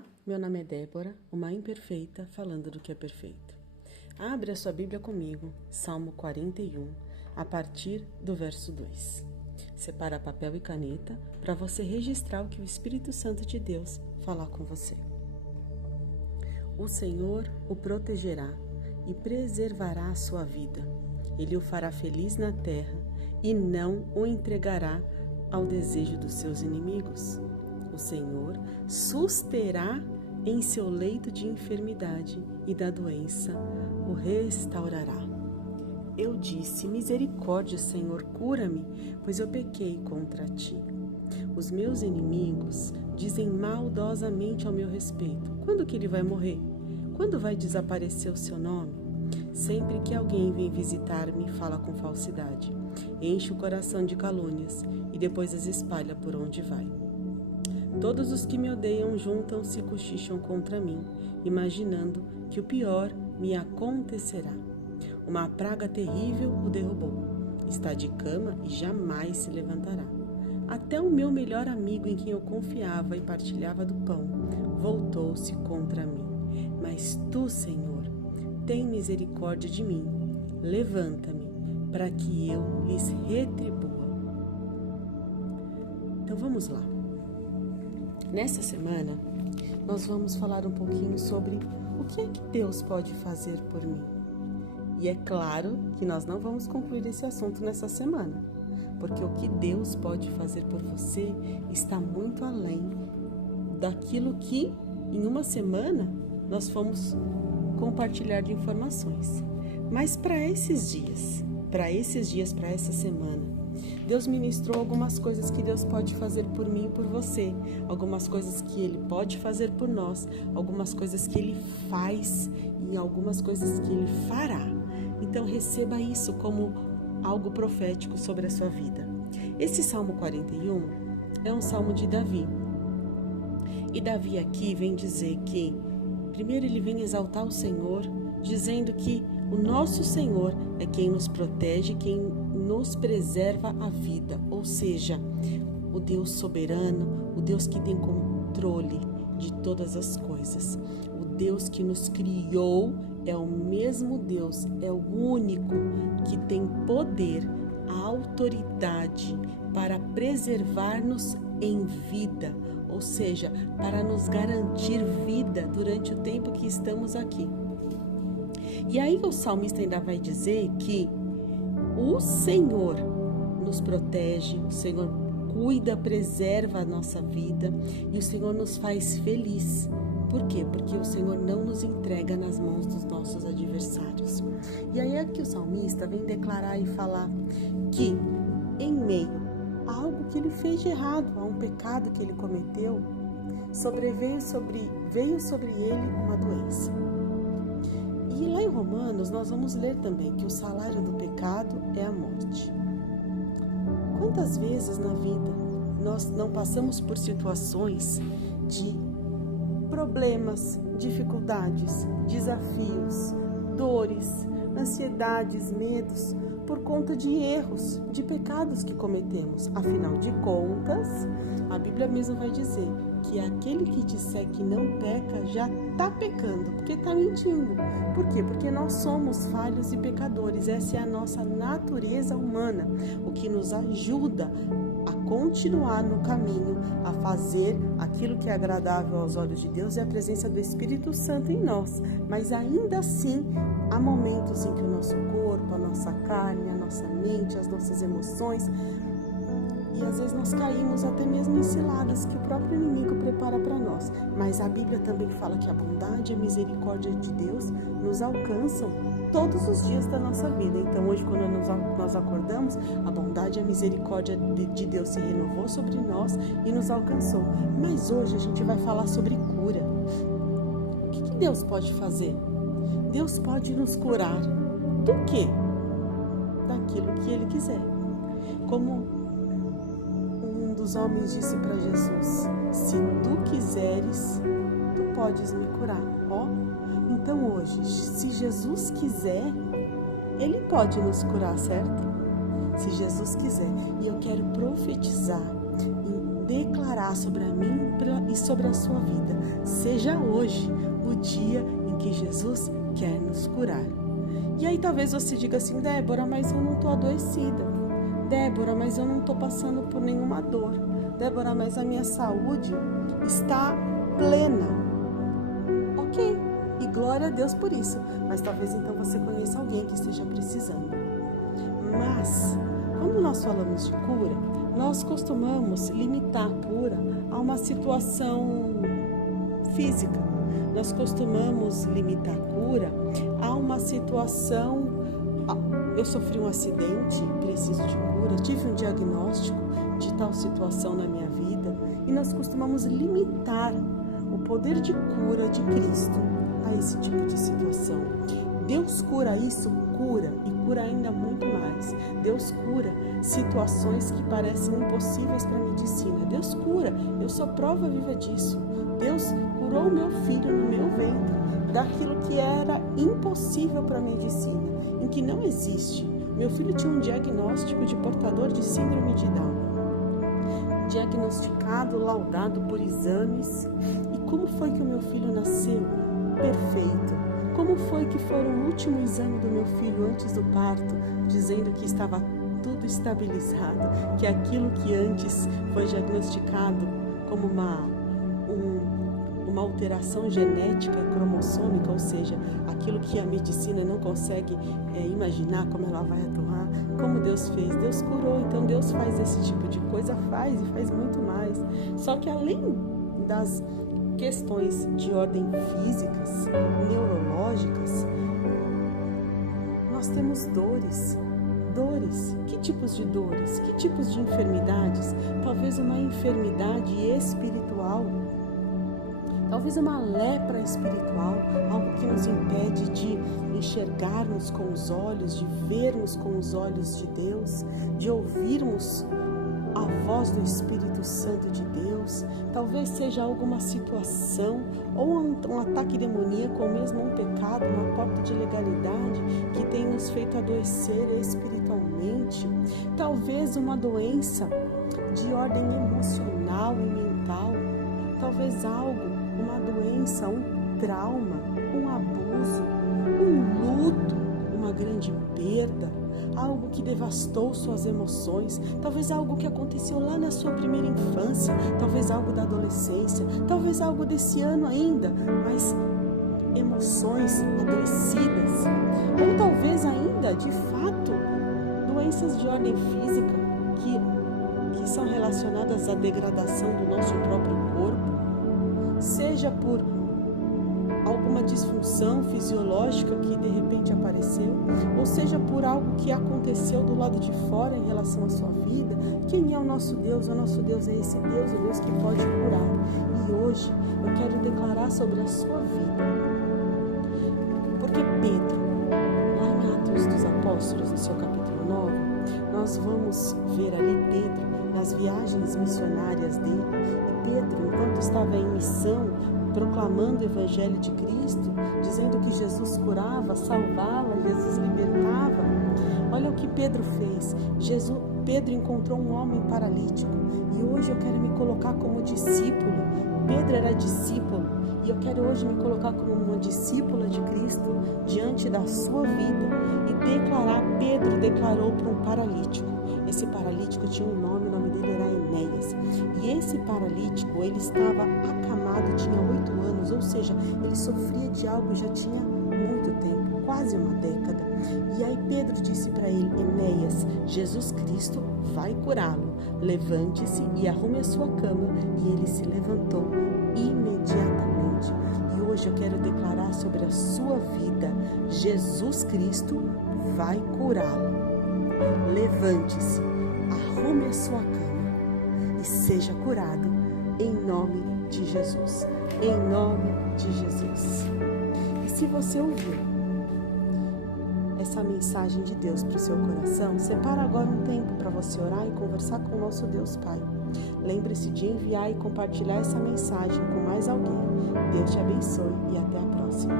Olá, meu nome é Débora, uma imperfeita falando do que é perfeito. Abre a sua Bíblia comigo, Salmo 41, a partir do verso 2. Separa papel e caneta para você registrar o que o Espírito Santo de Deus falar com você. O Senhor o protegerá e preservará a sua vida. Ele o fará feliz na terra e não o entregará ao desejo dos seus inimigos. O Senhor susterá em seu leito de enfermidade e da doença o restaurará. Eu disse: misericórdia, Senhor, cura-me, pois eu pequei contra ti. Os meus inimigos dizem maldosamente ao meu respeito: quando que ele vai morrer? Quando vai desaparecer o seu nome? Sempre que alguém vem visitar-me, fala com falsidade, enche o coração de calúnias e depois as espalha por onde vai. Todos os que me odeiam juntam-se e cochicham contra mim, imaginando que o pior me acontecerá. Uma praga terrível o derrubou. Está de cama e jamais se levantará. Até o meu melhor amigo, em quem eu confiava e partilhava do pão, voltou-se contra mim. Mas tu, Senhor, tem misericórdia de mim. Levanta-me para que eu lhes retribua. Então vamos lá. Nessa semana, nós vamos falar um pouquinho sobre o que é que Deus pode fazer por mim. E é claro que nós não vamos concluir esse assunto nessa semana, porque o que Deus pode fazer por você está muito além daquilo que, em uma semana, nós fomos compartilhar de informações. Mas para essa semana, Deus ministrou algumas coisas que Deus pode fazer por mim e por você, algumas coisas que Ele pode fazer por nós, algumas coisas que Ele faz e algumas coisas que Ele fará. Então receba isso como algo profético sobre a sua vida. Esse Salmo 41 é um salmo de Davi. E Davi aqui vem dizer que, primeiro ele vem exaltar o Senhor, dizendo que o nosso Senhor é quem nos protege, quem nos preserva a vida, ou seja, o Deus soberano, o Deus que tem controle de todas as coisas. O Deus que nos criou é o mesmo Deus, é o único que tem poder, a autoridade para preservar-nos em vida, ou seja, para nos garantir vida durante o tempo que estamos aqui. E aí o salmista ainda vai dizer que o Senhor nos protege, o Senhor cuida, preserva a nossa vida e o Senhor nos faz feliz. Por quê? Porque o Senhor não nos entrega nas mãos dos nossos adversários. E aí é que o salmista vem declarar e falar que em meio a algo que ele fez de errado, a um pecado que ele cometeu, veio sobre ele uma doença. E lá em Romanos nós vamos ler também que o salário do pecado é a morte. Quantas vezes na vida nós não passamos por situações de problemas, dificuldades, desafios, dores, ansiedades, medos, por conta de erros, de pecados que cometemos. Afinal de contas, a Bíblia mesmo vai dizer que aquele que disser que não peca já está pecando, porque está mentindo. Por quê? Porque nós somos falhos e pecadores. Essa é a nossa natureza humana, o que nos ajuda a continuar no caminho, a fazer aquilo que é agradável aos olhos de Deus é a presença do Espírito Santo em nós. Mas ainda assim, há momentos em que o nosso corpo, a nossa carne, a nossa mente, as nossas emoções, e às vezes nós caímos até mesmo em ciladas que o próprio inimigo prepara para nós. Mas a Bíblia também fala que a bondade e a misericórdia de Deus nos alcançam todos os dias da nossa vida. Então hoje, quando nós acordamos, a bondade e a misericórdia de Deus se renovou sobre nós e nos alcançou. Mas hoje a gente vai falar sobre cura. O que Deus pode fazer? Deus pode nos curar do quê? Daquilo que Ele quiser. Como os homens disse para Jesus: se tu quiseres, tu podes me curar. Então hoje, se Jesus quiser, Ele pode nos curar, certo? Se Jesus quiser. E eu quero profetizar e declarar sobre a mim e sobre a sua vida. seja hoje o dia em que Jesus quer nos curar. E aí talvez você diga assim: Débora, mas eu não estou adoecida. Débora, mas eu não estou passando por nenhuma dor. Débora, mas a minha saúde está plena. Ok, e glória a Deus por isso. Mas talvez então você conheça alguém que esteja precisando. Mas, quando nós falamos de cura, nós costumamos limitar a cura a uma situação física. Nós costumamos limitar a cura a uma situação: eu sofri um acidente, preciso de cura, tive um diagnóstico de tal situação na minha vida, e nós costumamos limitar o poder de cura de Cristo a esse tipo de situação. Deus cura isso, cura, e cura ainda muito mais. Deus cura situações que parecem impossíveis para a medicina. Deus cura, eu sou prova viva disso. Deus curou o meu filho no meu ventre daquilo que era impossível para a medicina, em que não existe. Meu filho tinha um diagnóstico de portador de síndrome de Down. Diagnosticado, laudado por exames. E como foi que o meu filho nasceu? Perfeito. Como foi que foi o último exame do meu filho antes do parto, dizendo que estava tudo estabilizado, que aquilo que antes foi diagnosticado como uma alteração genética e cromossômica, ou seja, aquilo que a medicina não consegue imaginar como ela vai atuar, como Deus fez. Deus curou, então Deus faz esse tipo de coisa, faz e faz muito mais. Só que além das questões de ordem físicas, neurológicas, nós temos dores. Dores. Que tipos de dores? Que tipos de enfermidades? Talvez uma enfermidade espiritual. Talvez uma lepra espiritual, algo que nos impede de enxergarmos com os olhos, de vermos com os olhos de Deus, de ouvirmos a voz do Espírito Santo de Deus. Talvez seja alguma situação ou um ataque demoníaco, ou mesmo um pecado, uma porta de legalidade que tem nos feito adoecer espiritualmente. Talvez uma doença de ordem emocional e mental. Talvez uma doença, um trauma, um abuso, um luto, uma grande perda, algo que devastou suas emoções, talvez algo que aconteceu lá na sua primeira infância, talvez algo da adolescência, talvez algo desse ano ainda, mas emoções adoecidas, ou talvez ainda, de fato, doenças de ordem física que são relacionadas à degradação do nosso próprio corpo, seja por alguma disfunção fisiológica que de repente apareceu, ou seja por algo que aconteceu do lado de fora em relação à sua vida. Quem é o nosso Deus? O nosso Deus é esse Deus, o Deus que pode curar. E hoje eu quero declarar sobre a sua vida, porque Pedro, lá em Atos dos Apóstolos, no seu capítulo 9, nós vamos ver ali Pedro nas viagens missionárias dele. E Pedro, enquanto estava em missão, proclamando o Evangelho de Cristo, dizendo que Jesus curava, salvava, Jesus libertava. Olha o que Pedro fez. Pedro encontrou um homem paralítico, e hoje eu quero me colocar como discípulo. Pedro era discípulo, e eu quero hoje me colocar como uma discípula de Cristo diante da sua vida e declarar. Pedro declarou para um paralítico. Esse paralítico tinha um nome, o nome dele era Enéas. E esse paralítico, ele estava acamado, tinha 8 anos, ou seja, ele sofria de algo já tinha muito tempo, quase uma década. E aí Pedro disse para ele: Enéas, Jesus Cristo vai curá-lo. Levante-se e arrume a sua cama. E ele se levantou imediatamente. E hoje eu quero declarar sobre a sua vida: Jesus Cristo vai curá-lo. Levante-se, arrume a sua cama e seja curado em nome de Jesus. Em nome de Jesus. E se você ouviu essa mensagem de Deus para o seu coração, separa agora um tempo para você orar e conversar com o nosso Deus Pai. Lembre-se de enviar e compartilhar essa mensagem com mais alguém. Deus te abençoe e até a próxima.